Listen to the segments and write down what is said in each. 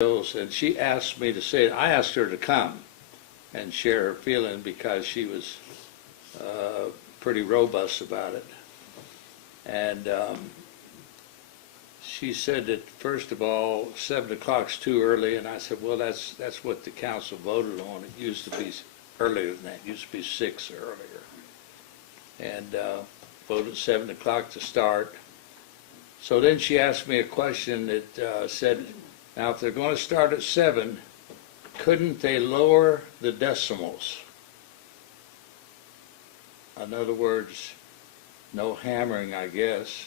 Hills, and she asked me to say, I asked her to come and share her feeling because she was pretty robust about it. And she said that, first of all, 7 o'clock's too early, and I said, well, that's what the council voted on. It used to be earlier than that. It used to be 6 earlier. And voted 7 o'clock to start. So then she asked me a question that said, now if they're going to start at 7, couldn't they lower the decimals? In other words, no hammering, I guess.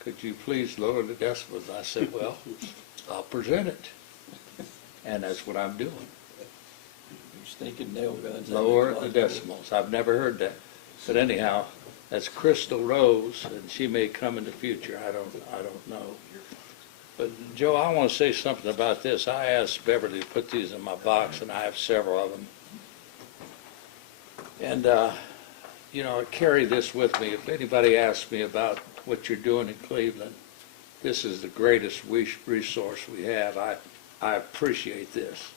Could you please lower the decimals? I said, well, I'll present it. And that's what I'm doing. You're stinking nail guns. Lower the decimals. I've never heard that. But anyhow, that's Crystal Rose, and she may come in the future. I don't know. But Joe, I want to say something about this. I asked Beverly to put these in my box, and I have several of them. And you know, I carry this with me. If anybody asks me about what you're doing in Cleveland, this is the greatest resource we have. I appreciate this.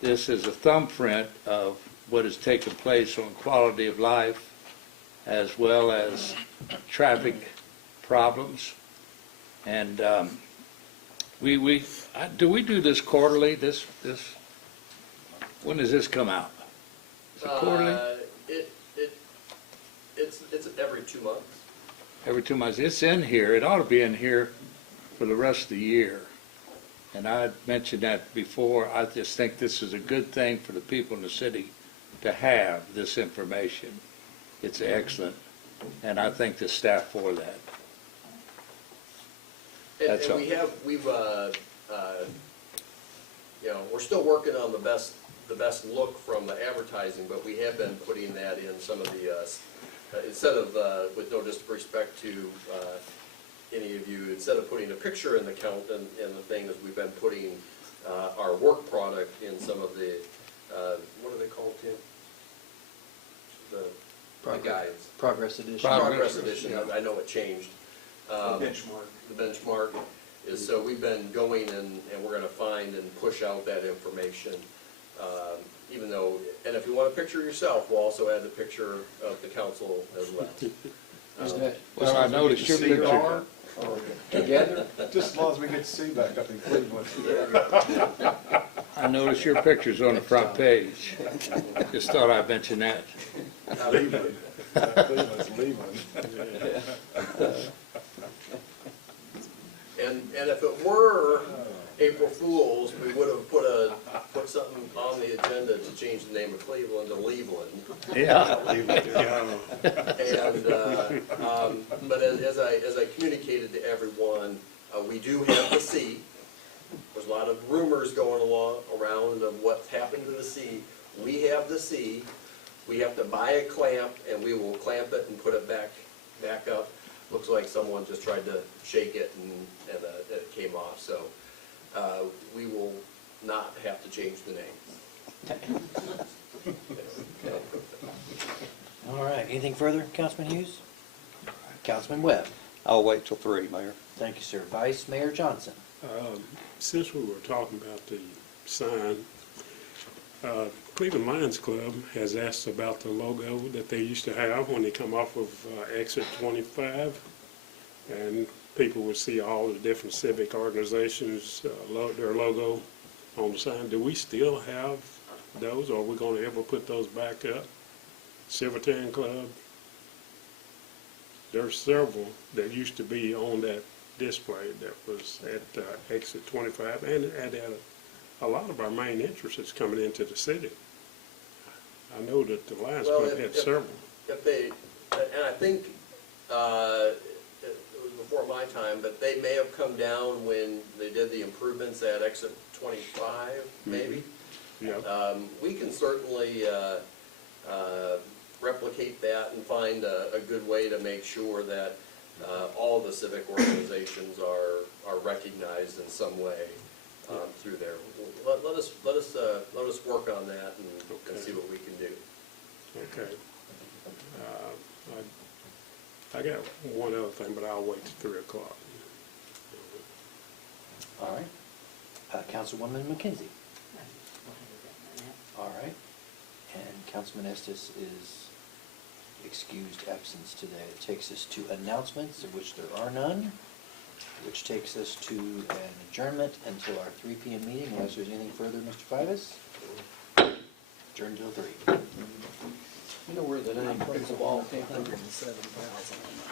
This is a thumbprint of what has taken place on quality of life, as well as traffic problems. And do we do this quarterly? This when does this come out? Is it quarterly? It's every 2 months. Every 2 months. It's in here. It ought to be in here for the rest of the year. And I mentioned that before. I just think this is a good thing for the people in the city to have this information. It's excellent, and I thank the staff for that. That's all. We've you know, we're still working on the best look from the advertising, but we have been putting that in some of the, instead of, with no disrespect to any of you, instead of putting a picture in the count and the things, we've been putting our work product in some of the, what are they called, Tim? The guides. Progress edition. Progress edition, I know it changed. Benchmark. The benchmark is, so we've been going and we're gonna find and push out that information. Even though, and if you want a picture yourself, we'll also add the picture of the council as well. Well, I noticed your picture. Together? Just as long as we get to see back up in Cleveland. I noticed your picture's on the front page. Just thought I'd mention that. Cleveland. Cleveland's Cleveland. And if it were April Fools, we would have put something on the agenda to change the name of Cleveland to Leveland. Yeah. And, but as I communicated to everyone, we do have the C. There's a lot of rumors going around of what's happened to the C. We have the C. We have to buy a clamp, and we will clamp it and put it back up. Looks like someone just tried to shake it and it came off. So we will not have to change the name. All right, anything further, Councilman Hughes? Councilman Webb? I'll wait till 3, Mayor. Thank you, sir. Vice Mayor Johnson? Since we were talking about the sign, Cleveland Lions Club has asked about the logo that they used to have when they come off of exit 25, and people would see all the different civic organizations, their logo on the sign. Do we still have those, or are we going to ever put those back up? Silverton Club? There's several that used to be on that display that was at exit 25 and at a lot of our main entrances coming into the city. I know that the Lions Club had several. If they, and I think it was before my time, but they may have come down when they did the improvements at exit 25, maybe. Yeah. We can certainly replicate that and find a good way to make sure that all the civic organizations are recognized in some way through there. Let us work on that and see what we can do. Okay. I got one other thing, but I'll wait till 3 o'clock. All right. Councilwoman McKenzie. All right. And Councilman Estes is excused absence today. It takes us to announcements, of which there are none, which takes us to an adjournment until our 3 p.m. meeting, unless there's anything further, Mr. Fivas. Adjourn till 3. You know where the name Principal came from? 107,000.